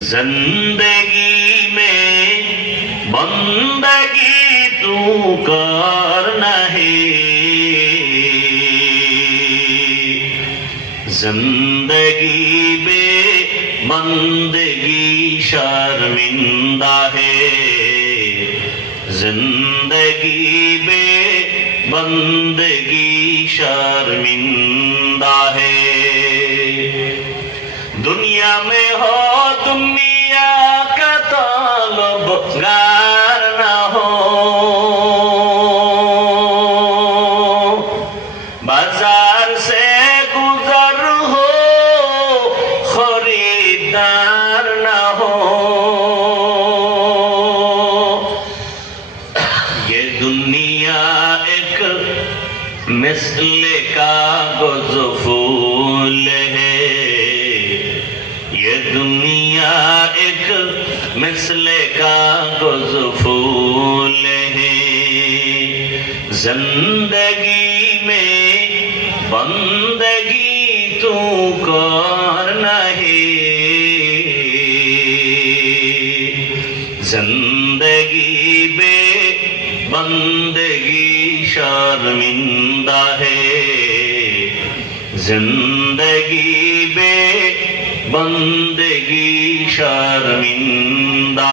زندگی میں بندگی تو کرنا ہے، زندگی بے بندگی شرمندہ ہے، زندگی بے بندگی شرمندہ ہے۔ دنیا میں ہو دنیا کا طلبگار نہ ہو، بازار سے گزر ہو خریدار نہ ہو۔ یہ دنیا ایک مثل کاغذ پھول ہے، یہ دنیا ایک مثل کاغذ پھول ہے۔ زندگی میں بندگی تو کرنا ہے، زندگی بے بندگی شرمندہ ہے، زندگی بے بندگی شرمندہ